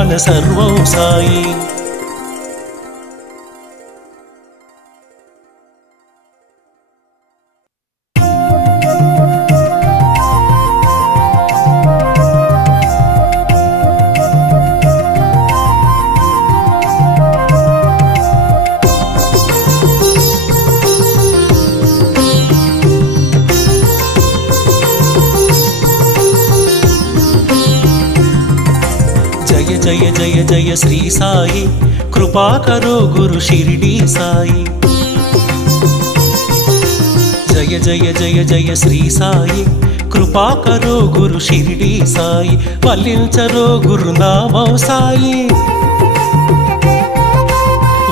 మన సర్వం సాయి. జయ జయ జయ శ్రీ సాయి, కృపా కరో గురు షిరిడి సాయి. జయ జయ జయ జయ శ్రీ సాయి, కృపా కరో గురు షిరిడి సాయి. వల్లించరో గురునామం సాయి,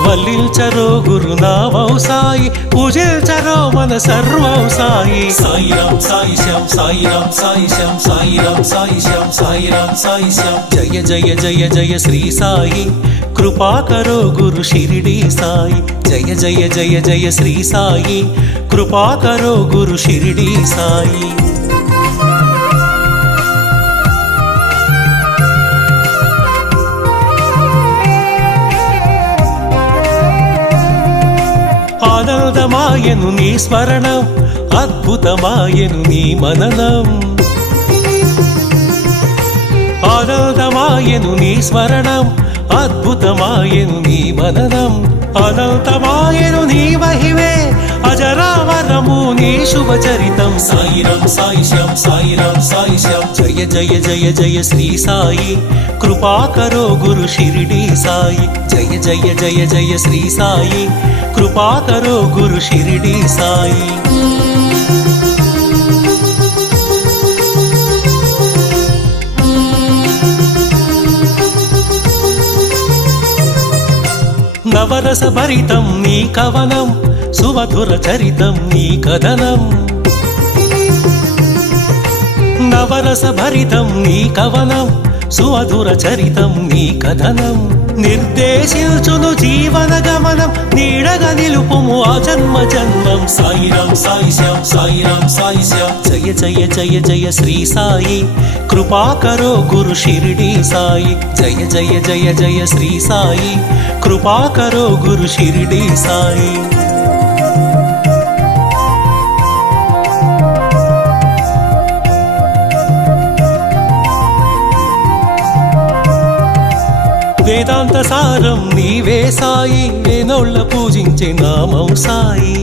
వల్లించరో గురునామం సాయి. పూజించరో మన సర్వం సాయి. సాయిరాం సాయి శ్యాం, సాయిరాం సాయి శ్యాం, సాయిరాం సాయి శ్యాం, సాయిరాం సాయి శ్యాం. జయ జయ జయ జయ శ్రీ సాయి, కృపా కరో గురు షిరిడి సాయి. జయ జయ జయ జయ శ్రీ సాయి, కృపా కరో గురు షిరిడి సాయి. ఆనందమాయను నీ స్మరణం, అద్భుతమాయను నీ మననం. ఆనందమాయను నీ స్మరణం, అద్భుతమాయను నీ మననం. అనంతమాయను నీ మహిమే, అజరామరము నీ శుభచరితం. సాయిరాం సాయి శ్యాం, సాయిరాం సాయి శ్యాం. జయ జయ జయ జయ శ్రీ సాయి, కృపా కరో గురు షిరిడి సాయి. జయ జయ జయ జయ శ్రీ సాయి, కృపా కరో గురు షిరిడి సాయి. నవరస భరితం నీ కవనం, సుమధుర చరితం నీ కథనం. నవరస భరితం నీ కవనం, సుమధుర చరితం నీ కథనం. నిర్దేశించును జీవన గమనం, నీడగా నిలుపుము ఆ జన్మ జన్మం. సాయిరాం సాయి శ్యాం, సాయిరాం సాయి శ్యాం. జయ జయ జయ జయ శ్రీ సాయి, కృపా కరో గురు షిరిడి సాయి. జయ జయ జయ జయ శ్రీ సాయి, కృపా కరో గురు షిరిడి సాయి. వేదాంత సారం నీవే సాయి, వేనోళ్ళ పూజించే నామం సాయి.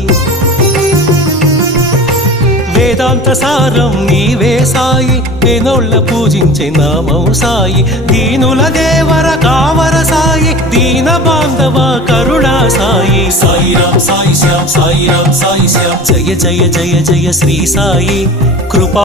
వేదాంత సారం నీవే సాయి, వేనోళ్ళ పూజించే నామం సాయి. దీనుల దేవర కావర సాయి, దీన బాంధవ కరుణా సాయి. సాయిరాం సాయి శ్యాం, సాయిరాం సాయి శ్యాం. జయ జయ జయ జయ శ్రీ సాయి, కృపా